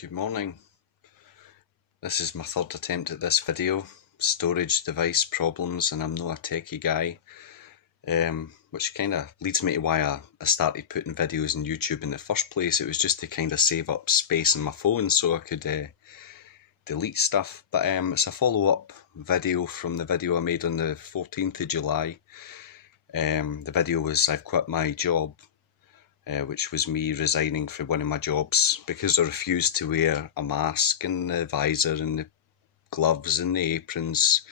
Good morning. This is my third attempt at this video. Storage device problems, and I'm not a techie guy. Which kind of leads me to why I started putting videos on YouTube in the first place. It was just to kind of save up space on my phone so I could delete stuff. But it's a follow-up video from the video I made on the 14th of July. The video was I've quit my job. Which was me resigning from one of my jobs because I refused to wear a mask and the visor and the gloves and the aprons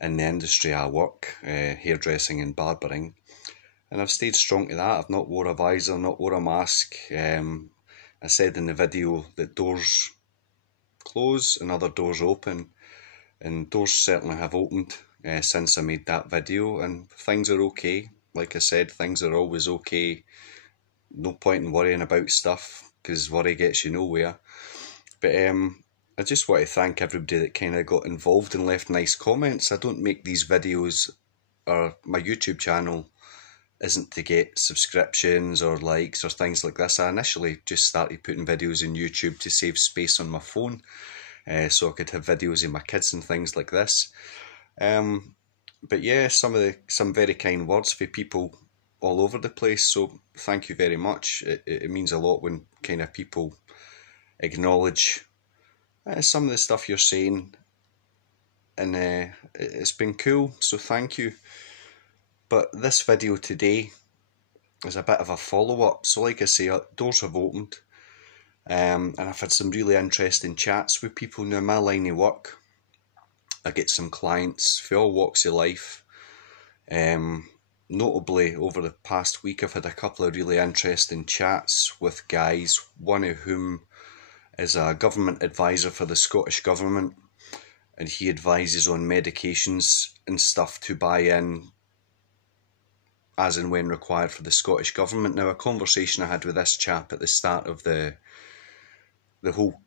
in the industry I work, hairdressing and barbering. And I've stayed strong to that. I've not wore a visor, not wore a mask. I said in the video that doors close and other doors open, and doors certainly have opened since I made that video, and things are okay. Like I said, things are always okay. No point in worrying about stuff, because worry gets you nowhere. But I just want to thank everybody that kind of got involved and left nice comments. I don't make these videos, or my YouTube channel isn't to get subscriptions or likes or things like this. I initially just started putting videos on YouTube to save space on my phone, so I could have videos of my kids and things like this. But yeah, some very kind words for people all over the place, so thank you very much. It means a lot when kind of people acknowledge some of the stuff you're saying, and it's been cool, so thank you. But this video today is a bit of a follow-up. So like I say, doors have opened, and I've had some really interesting chats with people. Now, in my line of work, I get some clients for all walks of life. Notably, over the past week, I've had a couple of really interesting chats with guys, one of whom is a government advisor for the Scottish Government, and he advises on medications and stuff to buy in as and when required for the Scottish Government. Now, a conversation I had with this chap at the start of the whole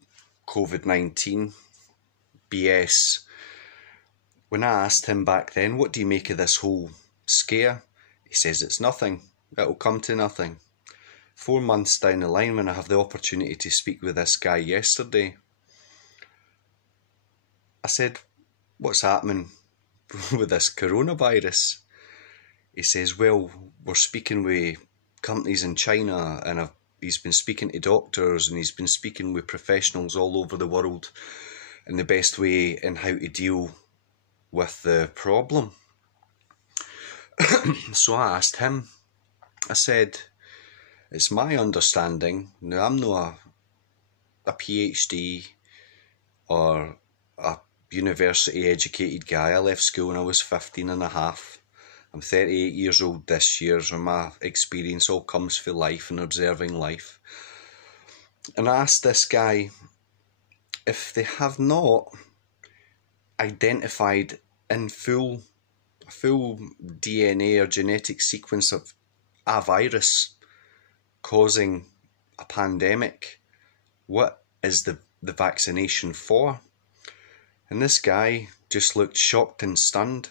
COVID-19 BS, when I asked him back then, what do you make of this whole scare? He says it's nothing, it'll come to nothing. 4 months down the line, when I have the opportunity to speak with this guy yesterday, I said, what's happening with this coronavirus? He says, well, we're speaking with companies in China, and he's been speaking to doctors, and he's been speaking with professionals all over the world in the best way and how to deal with the problem. So I asked him, I said, it's my understanding, now I'm not a PhD or a university educated guy. I left school when I was 15 and a half. I'm 38 years old this year, so my experience all comes from life and observing life. And I asked this guy if they have not identified in full DNA or genetic sequence of a virus causing a pandemic, what is the vaccination for? And this guy just looked shocked and stunned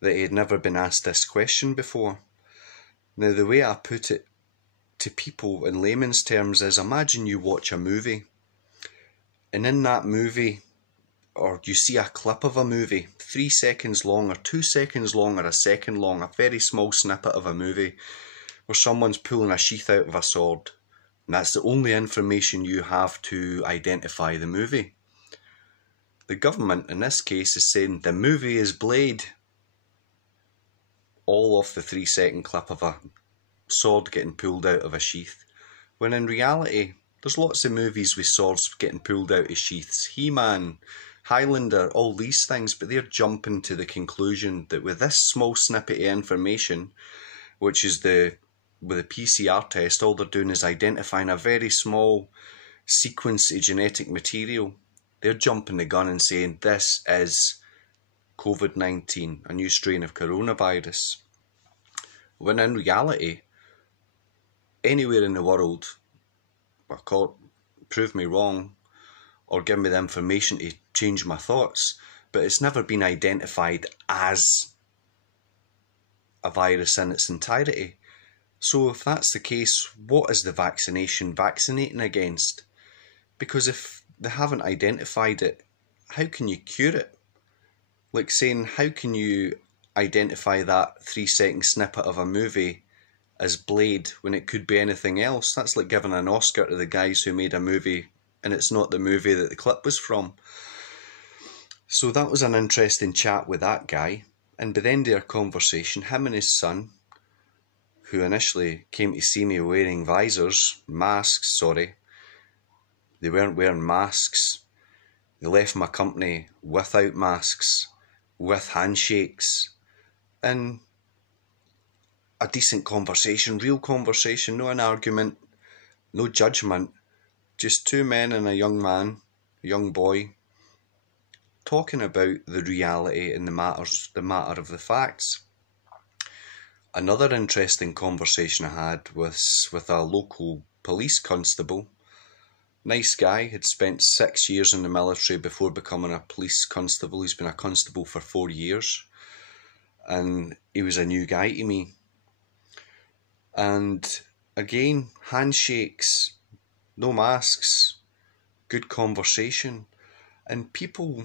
that he had never been asked this question before. Now, the way I put it to people in layman's terms is, imagine you watch a movie, and in that movie, or you see a clip of a movie, 3 seconds long or 2 seconds long or a second long, a very small snippet of a movie where someone's pulling a sheath out of a sword, and that's the only information you have to identify the movie. The government in this case is saying the movie is Blade, all off the 3 second clip of a sword getting pulled out of a sheath, when in reality there's lots of movies with swords getting pulled out of sheaths. He-Man, Highlander, all these things, but they're jumping to the conclusion that with this small snippet of information, which is with a PCR test, all they're doing is identifying a very small sequence of genetic material. They're jumping the gun and saying this is COVID-19, a new strain of coronavirus. When in reality, anywhere in the world, prove me wrong, or give me the information to change my thoughts, but it's never been identified as a virus in its entirety. So if that's the case, what is the vaccination vaccinating against? Because if they haven't identified it, how can you cure it? Like saying, how can you identify that 3-second snippet of a movie as Blade when it could be anything else? That's like giving an Oscar to the guys who made a movie and it's not the movie that the clip was from. So that was an interesting chat with that guy. And by the end of our conversation, him and his son, who initially came to see me wearing masks, they weren't wearing masks. They left my company without masks, with handshakes, and a decent conversation, real conversation, not an argument, no judgment, just two men and a young man, a young boy, talking about the reality and the matter of the facts. Another interesting conversation I had was with a local police constable. Nice guy, had spent 6 years in the military before becoming a police constable. He's been a constable for 4 years. And he was a new guy to me. And again, handshakes, no masks, good conversation. And people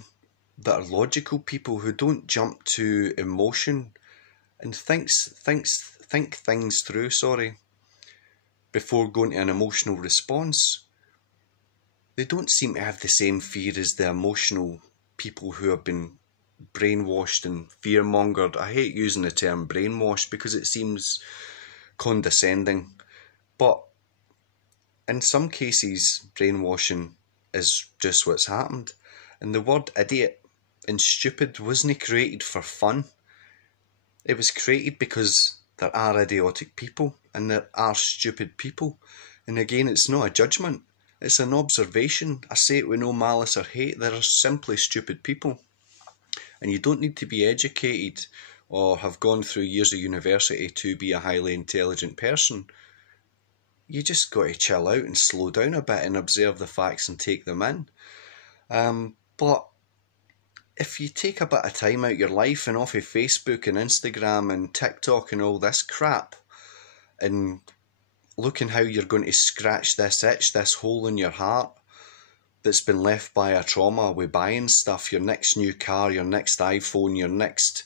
that are logical, people who don't jump to emotion and think things through, before going to an emotional response. They don't seem to have the same fear as the emotional people who have been brainwashed and fear-mongered. I hate using the term brainwashed because it seems condescending, but in some cases brainwashing is just what's happened. And the word idiot and stupid wasn't created for fun. It was created because there are idiotic people and there are stupid people. And again, it's not a judgment, it's an observation. I say it with no malice or hate. There are simply stupid people. And you don't need to be educated or have gone through years of university to be a highly intelligent person. You just got to chill out and slow down a bit and observe the facts and take them in. But if you take a bit of time out of your life and off of Facebook and Instagram and TikTok and all this crap, and looking how you're going to scratch this itch, this hole in your heart that's been left by a trauma with buying stuff, your next new car, your next iPhone, your next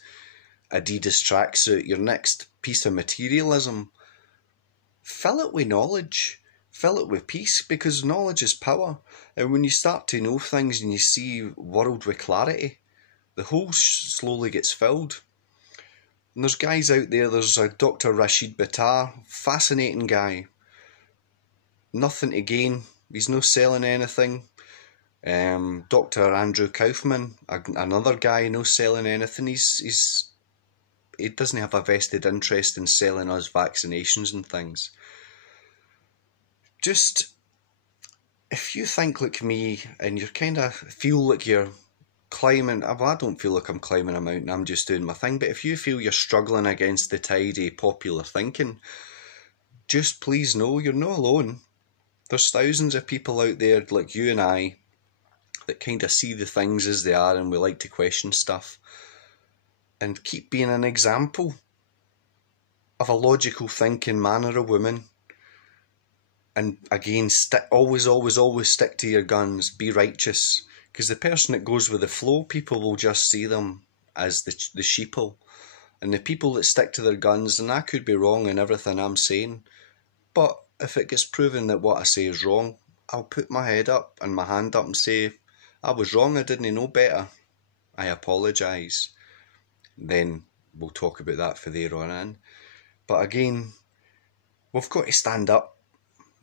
Adidas tracksuit, your next piece of materialism, fill it with knowledge, fill it with peace, because knowledge is power. And when you start to know things and you see world with clarity, the hole slowly gets filled. And there's guys out there, there's a Dr. Rashid Battar, fascinating guy. Nothing to gain, he's no selling anything. Dr. Andrew Kaufman, another guy, no selling anything. He doesn't have a vested interest in selling us vaccinations and things. Just, if you think like me and you kind of feel like you're climbing, well, I don't feel like I'm climbing a mountain, I'm just doing my thing, but if you feel you're struggling against the tide of popular thinking, just please know you're not alone. There's thousands of people out there like you and I that kind of see the things as they are and we like to question stuff. And keep being an example of a logical thinking man or a woman. And again, always stick to your guns, be righteous. Because the person that goes with the flow, people will just see them as the sheeple. And the people that stick to their guns, and I could be wrong in everything I'm saying, but if it gets proven that what I say is wrong, I'll put my head up and my hand up and say, I was wrong, I didn't know better. I apologise. Then we'll talk about that for there on in. But again, we've got to stand up,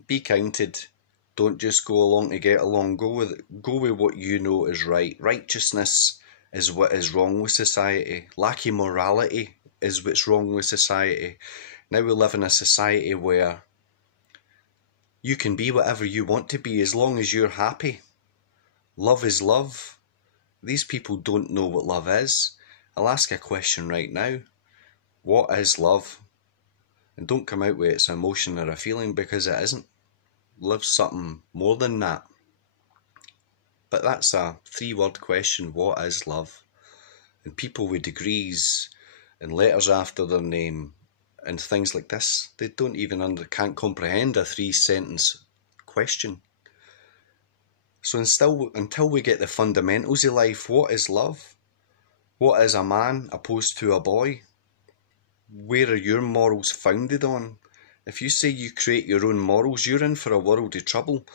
be counted. Don't just go along to get along. Go with what you know is right. Righteousness is what is wrong with society. Lack of morality is what's wrong with society. Now we live in a society where you can be whatever you want to be as long as you're happy. Love is love. These people don't know what love is. I'll ask a question right now. What is love? And don't come out with it's an emotion or a feeling, because it isn't. Love's something more than that. But that's a 3-word question. What is love? And people with degrees and letters after their name and things like this, they don't even can't comprehend a 3-sentence question. So until we get the fundamentals of life, what is love? What is a man opposed to a boy? Where are your morals founded on? If you say you create your own morals, you're in for a world of trouble,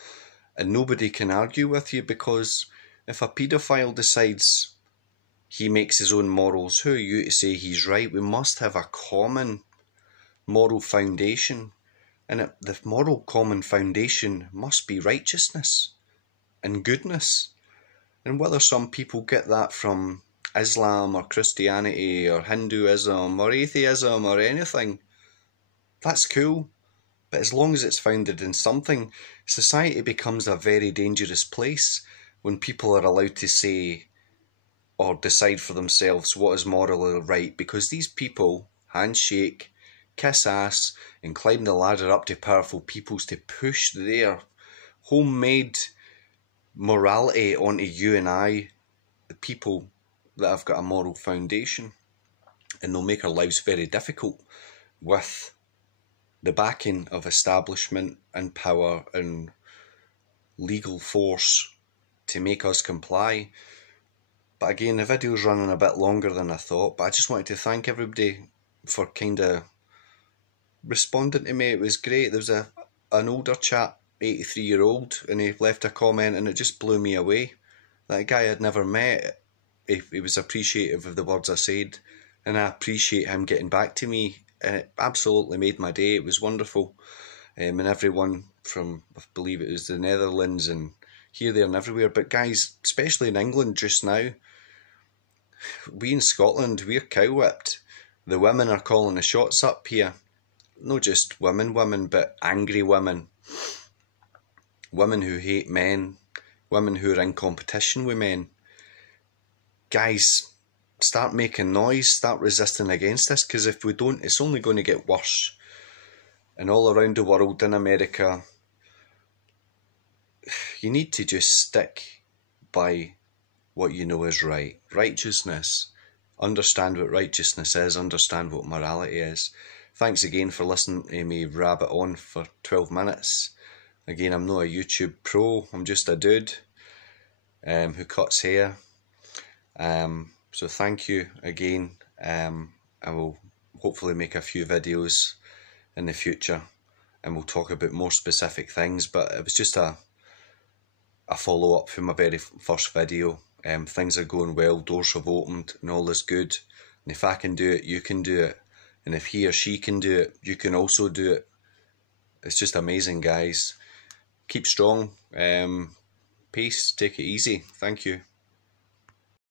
and nobody can argue with you, because if a paedophile decides he makes his own morals, who are you to say he's right? We must have a common moral foundation, and the moral common foundation must be righteousness and goodness. And whether some people get that from Islam or Christianity or Hinduism or atheism or anything, that's cool. But as long as it's founded in something, society becomes a very dangerous place when people are allowed to say or decide for themselves what is morally right, because these people handshake, kiss ass, and climb the ladder up to powerful peoples to push their homemade morality onto you and I, the people that have got a moral foundation. And they'll make our lives very difficult with the backing of establishment and power and legal force to make us comply. But again, the video's running a bit longer than I thought, but I just wanted to thank everybody for kind of responding to me. It was great. There was an older chap, 83-year-old, and he left a comment and it just blew me away. That guy I'd never met, he was appreciative of the words I said, and I appreciate him getting back to me, and it absolutely made my day. It was wonderful. And everyone from, I believe it was the Netherlands and here, there and everywhere. But guys, especially in England just now, we in Scotland, we're cow-whipped. The women are calling the shots up here. Not just women, but angry women. Women who hate men. Women who are in competition with men. Guys, start making noise, start resisting against this, because if we don't, it's only going to get worse. And all around the world, in America, you need to just stick by what you know is right. Righteousness. Understand what righteousness is, understand what morality is. Thanks again for listening to me rabbit on for 12 minutes. Again, I'm not a YouTube pro, I'm just a dude who cuts hair. So thank you again. I will hopefully make a few videos in the future and we'll talk about more specific things, but it was just a follow-up from my very first video. Things are going well, doors have opened and all is good, and if I can do it, you can do it, and if he or she can do it, you can also do it. It's just amazing, guys. Keep strong. Peace, take it easy. Thank you.